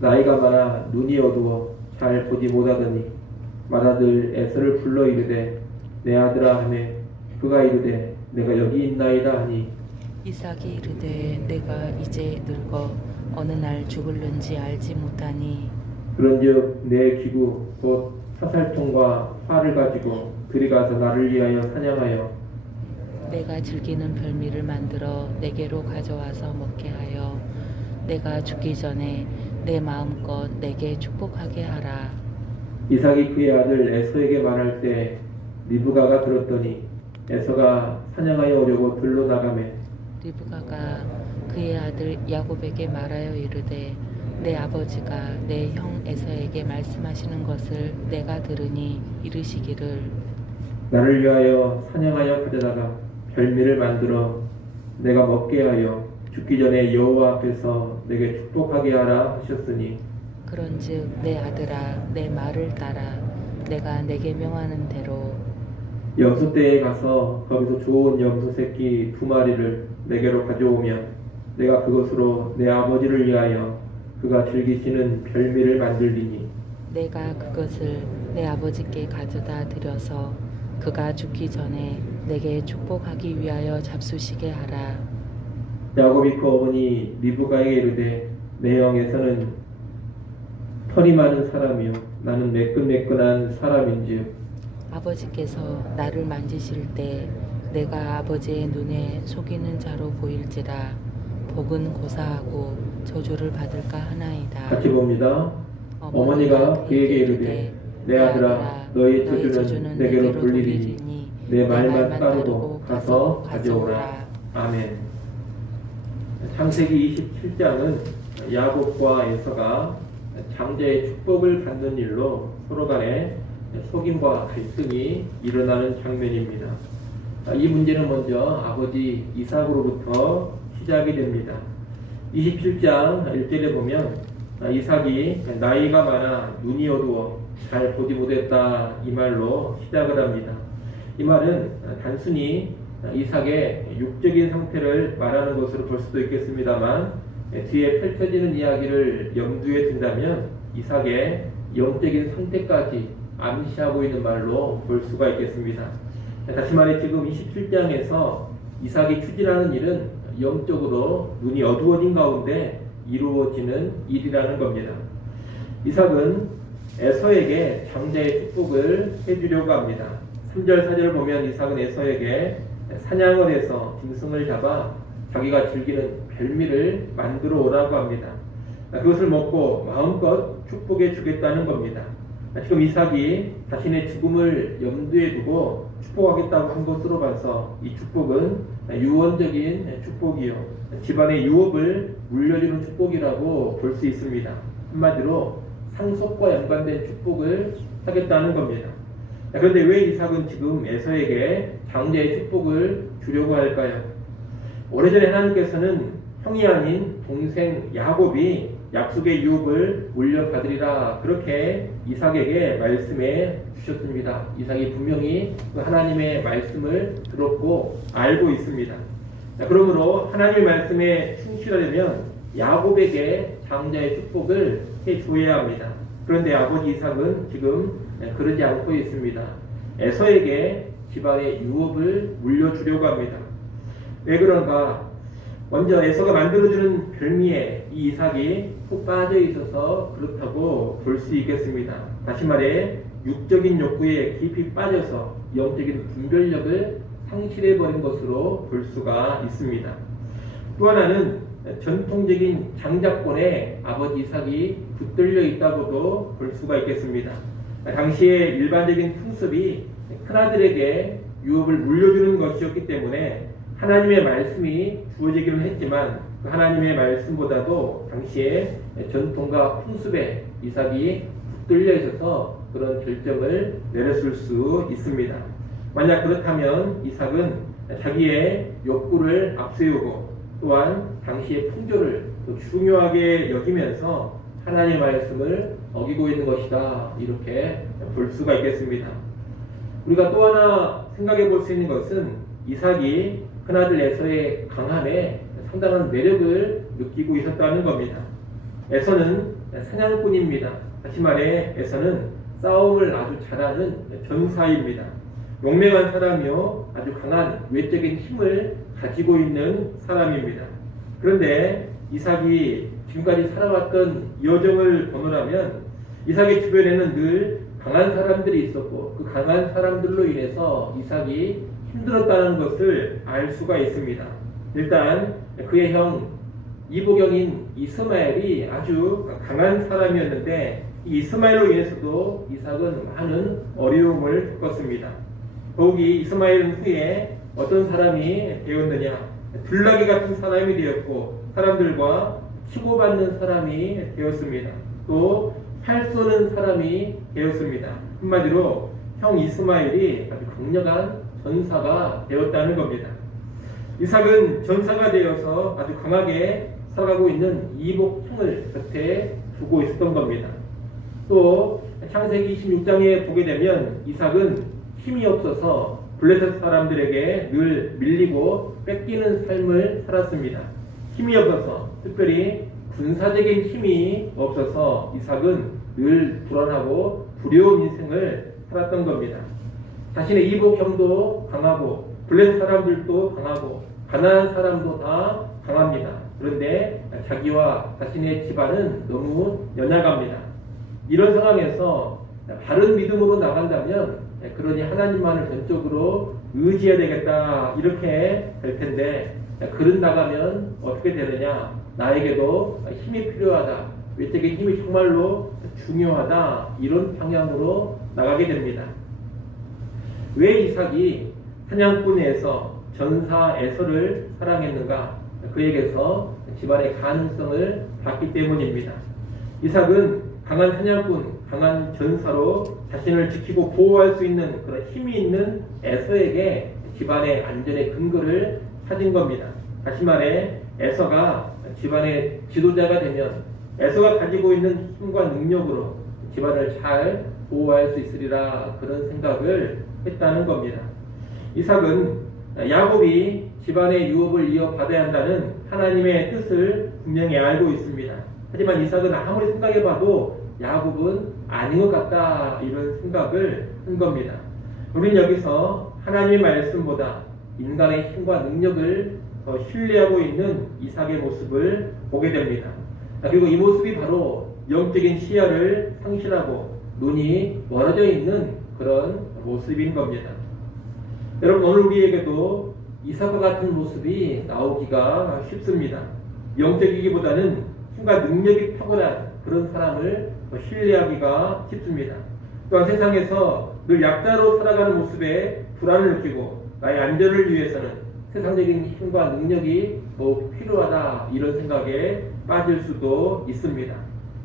나이가 많아 눈이 어두워 잘 보지 못하더니 맏아들 에서를 불러 이르되 내 아들아 하매 그가 이르되 내가 여기 있나이다 하니 이삭이 이르되 내가 이제 늙어 어느 날 죽을는지 알지 못하니 그런즉 내 기구 곧 사살통과 활을 가지고 그리 가서 나를 위하여 사냥하여 내가 즐기는 별미를 만들어 내게로 가져와서 먹게 하여 내가 죽기 전에 내 마음껏 내게 축복하게 하라. 이삭이 그의 아들 에서에게 말할 때 리브가가 들었더니 에서가 사냥하여 오려고 들로 나가매 리브가가 그의 아들 야곱에게 말하여 이르되 내 아버지가 내 형 에서에게 말씀하시는 것을 내가 들으니 이르시기를 나를 위하여 사냥하여 가져다가 별미를 만들어 내가 먹게 하여 죽기 전에 여호와 앞에서 내게 축복하게 하라 하셨으니 그런즉 내 아들아 내 말을 따라 내가 내게 명하는 대로 염소떼에 가서 거기서 좋은 염소 새끼 2마리를 내게로 가져오면 내가 그것으로 내 아버지를 위하여 그가 즐기시는 별미를 만들리니 내가 그것을 내 아버지께 가져다 드려서 그가 죽기 전에 내게 축복하기 위하여 잡수시게 하라. 야곱이 그 어머니 리브가에게 이르되 내 형에서는 털이 많은 사람이요 나는 매끈매끈한 사람인즉 아버지께서 나를 만지실 때 내가 아버지의 눈에 속이는 자로 보일지라 복은 고사하고 저주를 받을까 하나이다. 같이 봅니다. 어머니가 그에게 이르되 내 아들아 너의 저주는 내게로 돌리리니 내 말만 따르고 가서 가져오라. 아멘. 창세기 27장은 야곱과 에서가 장자의 축복을 받는 일로 서로 간에 속임과 갈등이 일어나는 장면입니다. 이 문제는 먼저 아버지 이삭으로부터 시작이 됩니다. 27장 1절에 보면 이삭이 나이가 많아 눈이 어두워 잘 보지 못했다 이 말로 시작을 합니다. 이 말은 단순히 이삭의 육적인 상태를 말하는 것으로 볼 수도 있겠습니다만 뒤에 펼쳐지는 이야기를 염두에 둔다면 이삭의 영적인 상태까지 암시하고 있는 말로 볼 수가 있겠습니다. 다시 말해 지금 27장에서 이삭이 추진하는 일은 영적으로 눈이 어두워진 가운데 이루어지는 일이라는 겁니다. 이삭은 에서에게 장자의 축복을 해주려고 합니다. 3절 4절을 보면 이삭은 에서에게 사냥을 해서 짐승을 잡아 자기가 즐기는 별미를 만들어 오라고 합니다. 그것을 먹고 마음껏 축복해 주겠다는 겁니다. 지금 이삭이 자신의 죽음을 염두에 두고 축복하겠다고 한 것으로 봐서 이 축복은 유언적인 축복이요 집안의 유업을 물려주는 축복이라고 볼 수 있습니다. 한마디로 상속과 연관된 축복을 하겠다는 겁니다. 그런데 왜 이삭은 지금 에서에게 장자의 축복을 주려고 할까요? 오래전에 하나님께서는 형이 아닌 동생 야곱이 약속의 유업을 물려받으리라 그렇게 이삭에게 말씀해 주셨습니다. 이삭이 분명히 그 하나님의 말씀을 들었고 알고 있습니다. 그러므로 하나님의 말씀에 충실하려면 야곱에게 장자의 축복을 해줘야 합니다. 그런데 아버지 이삭은 지금 그러지 않고 있습니다. 에서에게 집안의 유업을 물려주려고 합니다. 왜 그런가? 먼저 에서가 만들어주는 별미에 이 이삭이 푹 빠져 있어서 그렇다고 볼 수 있겠습니다. 다시 말해 육적인 욕구에 깊이 빠져서 영적인 분별력을 상실해버린 것으로 볼 수가 있습니다. 또 하나는 전통적인 장자권에 아버지 이삭이 붙들려 있다고도 볼 수가 있겠습니다. 당시의 일반적인 풍습이 큰아들에게 유업을 물려주는 것이었기 때문에 하나님의 말씀이 주어지기는 했지만 그 하나님의 말씀보다도 당시의 전통과 풍습에 이삭이 붙들려 있어서 그런 결정을 내렸을 수 있습니다. 만약 그렇다면 이삭은 자기의 욕구를 앞세우고 또한 당시의 풍조를 중요하게 여기면서 하나님의 말씀을 어기고 있는 것이다 이렇게 볼 수가 있겠습니다. 우리가 또 하나 생각해 볼 수 있는 것은 이삭이 큰아들 에서의 강함에 상당한 매력을 느끼고 있었다는 겁니다. 에서는 사냥꾼입니다. 다시 말해 에서는 싸움을 아주 잘하는 전사입니다. 용맹한 사람이요 아주 강한 외적인 힘을 가지고 있는 사람입니다. 그런데 이삭이 지금까지 살아왔던 여정을 보노라면 이삭의 주변에는 늘 강한 사람들이 있었고 그 강한 사람들로 인해서 이삭이 힘들었다는 것을 알 수가 있습니다. 일단 그의 형 이보경인 이스마엘이 아주 강한 사람이었는데 이 이스마엘로 인해서도 이삭은 많은 어려움을 겪었습니다. 더욱이 이스마엘은 후에 어떤 사람이 되었느냐, 둘나기 같은 사람이 되었고 사람들과 치고받는 사람이 되었습니다. 또 활 쏘는 사람이 되었습니다. 한마디로 형 이스마엘이 아주 강력한 전사가 되었다는 겁니다. 이삭은 전사가 되어서 아주 강하게 살아가고 있는 이복 형을 곁에 두고 있었던 겁니다. 또 창세기 26장에 보게 되면 이삭은 힘이 없어서 블레셋 사람들에게 늘 밀리고 뺏기는 삶을 살았습니다. 힘이 없어서, 특별히 군사적인 힘이 없어서 이삭은 늘 불안하고 두려운 인생을 살았던 겁니다. 자신의 이복 형도 강하고 블레셋 사람들도 강하고 가나안 사람도 다 강합니다. 그런데 자기와 자신의 집안은 너무 연약합니다. 이런 상황에서 바른 믿음으로 나간다면 그러니 하나님만을 전적으로 의지해야 되겠다 이렇게 될 텐데 그런 나가면 어떻게 되느냐, 나에게도 힘이 필요하다, 외적인 힘이 정말로 중요하다 이런 방향으로 나가게 됩니다. 왜 이삭이 사냥꾼에서 전사 에서를 사랑했는가? 그에게서 집안의 가능성을 봤기 때문입니다. 이삭은 강한 사냥꾼, 강한 전사로 자신을 지키고 보호할 수 있는 그런 힘이 있는 에서에게 집안의 안전의 근거를 찾은 겁니다. 다시 말해 에서가 집안의 지도자가 되면 에서가 가지고 있는 힘과 능력으로 집안을 잘 보호할 수 있으리라 그런 생각을 했다는 겁니다. 이삭은 야곱이 집안의 유업을 이어받아야 한다는 하나님의 뜻을 분명히 알고 있습니다. 하지만 이삭은 아무리 생각해봐도 야곱은 아닌 것 같다 이런 생각을 한 겁니다. 우리는 여기서 하나님의 말씀보다 인간의 힘과 능력을 더 신뢰하고 있는 이삭의 모습을 보게 됩니다. 그리고 이 모습이 바로 영적인 시야를 상실하고 눈이 멀어져 있는 그런 모습인 겁니다. 여러분, 오늘 우리에게도 이삭과 같은 모습이 나오기가 쉽습니다. 영적이기보다는 힘과 능력이 탁월한 그런 사람을 신뢰하기가 쉽습니다. 또한 세상에서 늘 약자로 살아가는 모습에 불안을 느끼고 나의 안전을 위해서는 세상적인 힘과 능력이 더욱 필요하다 이런 생각에 빠질 수도 있습니다.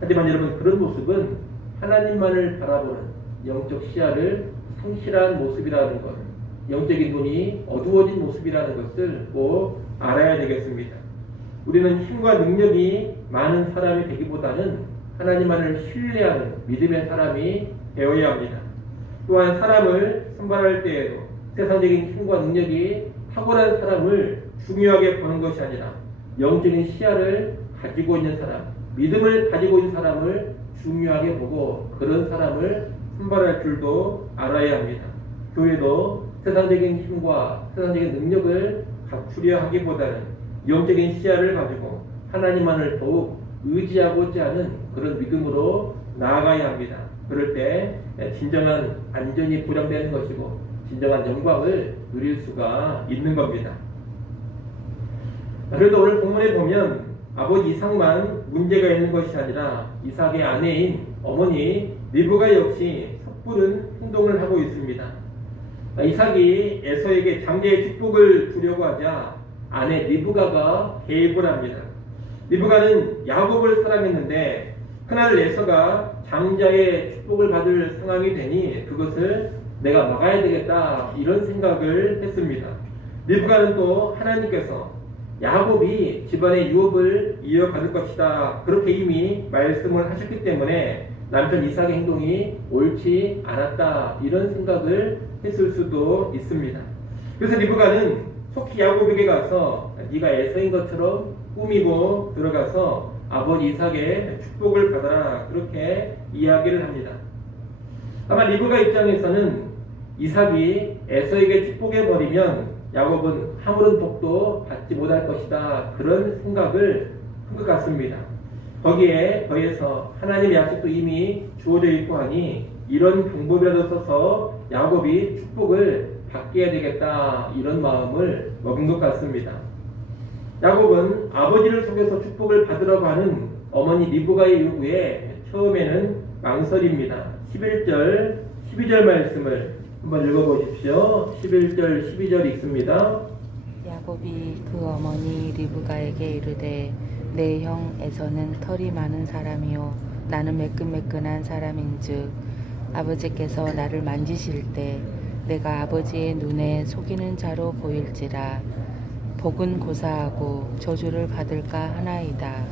하지만 여러분, 그런 모습은 하나님만을 바라보는 영적 시야를 상실한 모습이라는 것, 영적인 눈이 어두워진 모습이라는 것을 꼭 알아야 되겠습니다. 우리는 힘과 능력이 많은 사람이 되기보다는 하나님만을 신뢰하는 믿음의 사람이 되어야 합니다. 또한 사람을 선발할 때에도 세상적인 힘과 능력이 탁월한 사람을 중요하게 보는 것이 아니라 영적인 시야를 가지고 있는 사람, 믿음을 가지고 있는 사람을 중요하게 보고 그런 사람을 선발할 줄도 알아야 합니다. 교회도 세상적인 힘과 세상적인 능력을 갖추려 하기보다는 영적인 시야를 가지고 하나님만을 더욱 의지하고자 하는 그런 믿음으로 나아가야 합니다. 그럴 때 진정한 안전이 보장되는 것이고 진정한 영광을 누릴 수가 있는 겁니다. 그래도 오늘 본문에 보면 아버지 이삭만 문제가 있는 것이 아니라 이삭의 아내인 어머니 리브가 역시 섣부른 행동을 하고 있습니다. 이삭이 에서에게 장자의 축복을 주려고 하자 아내 리브가가 개입을 합니다. 리브가는 야곱을 사랑했는데 그날 에서가 장자의 축복을 받을 상황이 되니 그것을 내가 막아야 되겠다 이런 생각을 했습니다. 리브가는 또 하나님께서 야곱이 집안의 유업을 이어받을 것이다 그렇게 이미 말씀을 하셨기 때문에 남편 이삭의 행동이 옳지 않았다 이런 생각을 했을 수도 있습니다. 그래서 리브가는 속히 야곱에게 가서 네가 에서인 것처럼 꾸미고 들어가서 아버지 이삭의 축복을 받아라 그렇게 이야기를 합니다. 아마 리브가 입장에서는 이삭이 에서에게 축복해버리면 야곱은 아무런 복도 받지 못할 것이다 그런 생각을 한 것 같습니다. 거기에 더해서 하나님의 약속도 이미 주어져 있고 하니 이런 방법이라도 써서 야곱이 축복을 받게 해야 되겠다 이런 마음을 먹은 것 같습니다. 야곱은 아버지를 속여서 축복을 받으러 가는 어머니 리브가의 요구에 처음에는 망설입니다. 11절 12절 말씀을 한번 읽어보십시오. 11절 12절 읽습니다. 야곱이 그 어머니 리브가에게 이르되 내 형 에서는 털이 많은 사람이요 나는 매끈매끈한 사람인즉 아버지께서 나를 만지실 때 내가 아버지의 눈에 속이는 자로 보일지라 복은 고사하고 저주를 받을까 하나이다.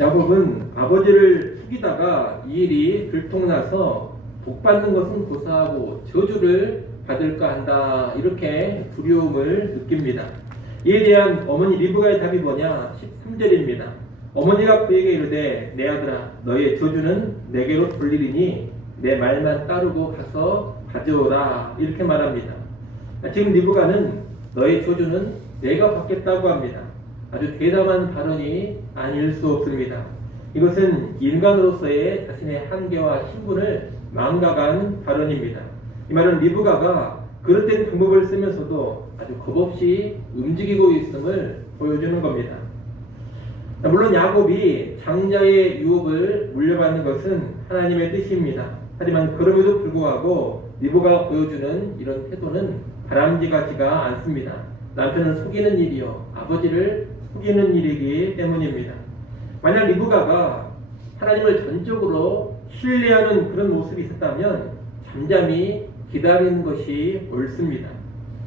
야곱은 아버지를 속이다가 이 일이 들통나서 복받는 것은 고사하고 저주를 받을까 한다 이렇게 두려움을 느낍니다. 이에 대한 어머니 리브가의 답이 뭐냐? 13절입니다. 어머니가 그에게 이르되 내 아들아 너의 저주는 내게로 돌리리니 내 말만 따르고 가서 가져오라 이렇게 말합니다. 지금 리브가는 너의 저주는 내가 받겠다고 합니다. 아주 대담한 발언이 아닐 수 없습니다. 이것은 인간으로서의 자신의 한계와 신분을 망각한 발언입니다. 이 말은 리브가가 그릇된 방법을 쓰면서도 아주 겁없이 움직이고 있음을 보여주는 겁니다. 물론 야곱이 장자의 유업을 물려받는 것은 하나님의 뜻입니다. 하지만 그럼에도 불구하고 리브가가 보여주는 이런 태도는 바람직하지가 않습니다. 남편을 속이는 일이요 아버지를 속이는 일이기 때문입니다. 만약 리브가가 하나님을 전적으로 신뢰하는 그런 모습이 있었다면 잠잠히 기다리는 것이 옳습니다.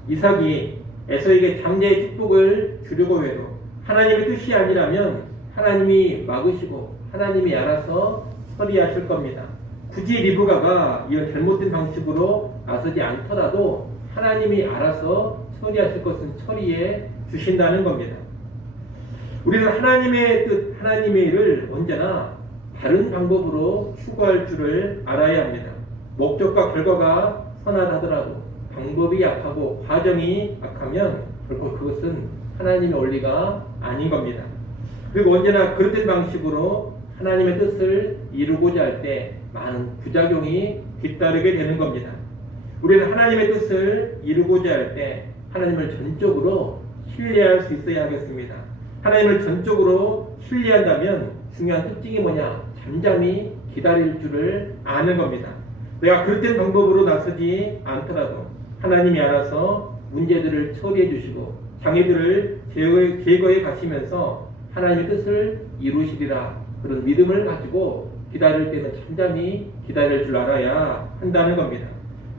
이삭이 에서에게 장자의 축복을 주려고 해도 하나님의 뜻이 아니라면 하나님이 막으시고 하나님이 알아서 처리하실 겁니다. 굳이 리브가가 이런 잘못된 방식으로 나서지 않더라도 하나님이 알아서 처리하실 것은 처리해 주신다는 겁니다. 우리는 하나님의 뜻, 하나님의 일을 언제나 다른 방법으로 추구할 줄을 알아야 합니다. 목적과 결과가 선하다더라도 방법이 약하고 과정이 약하면 결코 그것은 하나님의 원리가 아닌 겁니다. 그리고 언제나 그릇된 방식으로 하나님의 뜻을 이루고자 할 때 많은 부작용이 뒤따르게 되는 겁니다. 우리는 하나님의 뜻을 이루고자 할 때 하나님을 전적으로 신뢰할 수 있어야 하겠습니다. 하나님을 전적으로 신뢰한다면 중요한 특징이 뭐냐? 잠잠히 기다릴 줄을 아는 겁니다. 내가 그릇된 방법으로 나서지 않더라도 하나님이 알아서 문제들을 처리해 주시고 장애들을 제거해 가시면서 하나님의 뜻을 이루시리라 그런 믿음을 가지고 기다릴 때는 잠잠히 기다릴 줄 알아야 한다는 겁니다.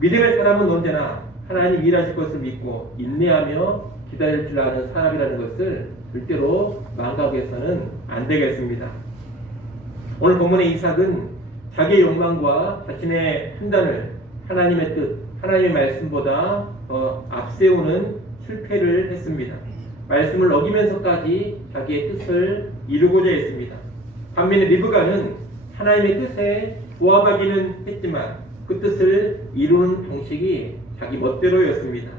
믿음의 사람은 언제나 하나님 일하실 것을 믿고 인내하며 기다릴 줄 아는 사람이라는 것을 절대로 망각해서는 안 되겠습니다. 오늘 본문의 이삭은 자기의 욕망과 자신의 판단을 하나님의 뜻, 하나님의 말씀보다 더 앞세우는 실패를 했습니다. 말씀을 어기면서까지 자기의 뜻을 이루고자 했습니다. 반면에 리브가는 하나님의 뜻에 부합하기는 했지만 그 뜻을 이루는 방식이 자기 멋대로였습니다.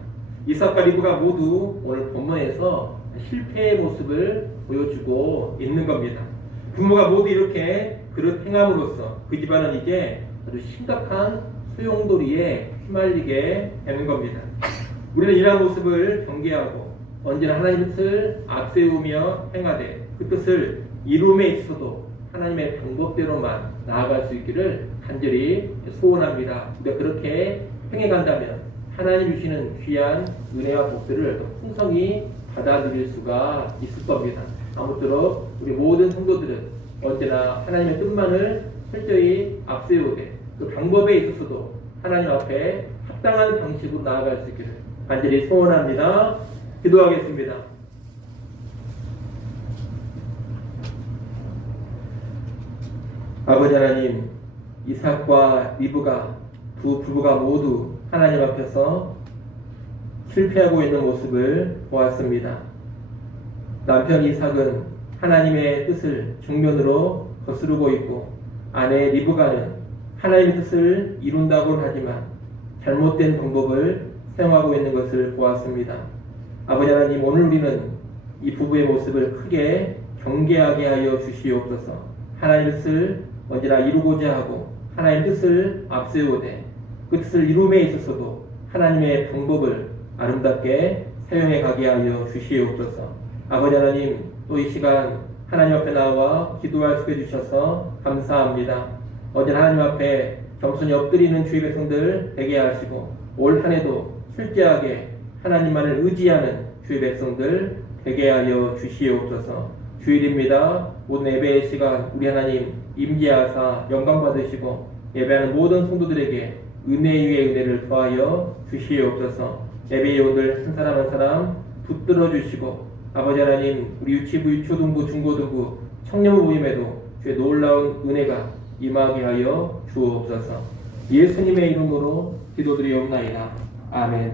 이삭과 리브가 모두 오늘 본문에서 실패의 모습을 보여주고 있는 겁니다. 부모가 모두 이렇게 그릇 행함으로써 그 집안은 이제 아주 심각한 소용돌이에 휘말리게 되는 겁니다. 우리는 이러한 모습을 경계하고 언제나 하나님의 뜻을 앞세우며 행하되 그 뜻을 이룸에 있어도 하나님의 방법대로만 나아갈 수 있기를 간절히 소원합니다. 우리가 그렇게 행해간다면 하나님 주시는 귀한 은혜와 복들을 더 풍성히 받아들일 수가 있을 겁니다. 아무쪼록 우리 모든 성도들은 언제나 하나님의 뜻만을 철저히 앞세우되 그 방법에 있어서도 하나님 앞에 합당한 방식으로 나아갈 수 있기를 간절히 소원합니다. 기도하겠습니다. 아버지 하나님, 이삭과 리브가 두 부부가 모두 하나님 앞에서 실패하고 있는 모습을 보았습니다. 남편 이삭은 하나님의 뜻을 정면으로 거스르고 있고, 아내 리브가는 하나님의 뜻을 이룬다고는 하지만 잘못된 방법을 사용하고 있는 것을 보았습니다. 아버지 하나님, 오늘 우리는 이 부부의 모습을 크게 경계하게 하여 주시옵소서. 하나님의 뜻을 언제나 이루고자 하고 하나님의 뜻을 앞세우되 그 뜻을 이룸에 있어서도 하나님의 방법을 아름답게 사용해 가게 하여 주시옵소서. 아버지 하나님, 또 이 시간 하나님 앞에 나와 기도할 수 있게 해주셔서 감사합니다. 언제나 하나님 앞에 겸손히 엎드리는 주의 백성들 되게 하시고, 올 한 해도 실제하게 하나님만을 의지하는 주의 백성들 되게 하여 주시옵소서. 주일입니다. 모든 예배의 시간 우리 하나님 임재하사 영광 받으시고, 예배하는 모든 성도들에게 은혜 위에 은혜를 더하여 주시옵소서. 예배에 오늘 한 사람 한 사람 붙들어 주시고, 아버지 하나님, 우리 유치부, 유초등부, 중고등부, 청년부 모임에도 주의 놀라운 은혜가 임하게 하여 주옵소서. 예수님의 이름으로 기도드리옵나이다. 아멘.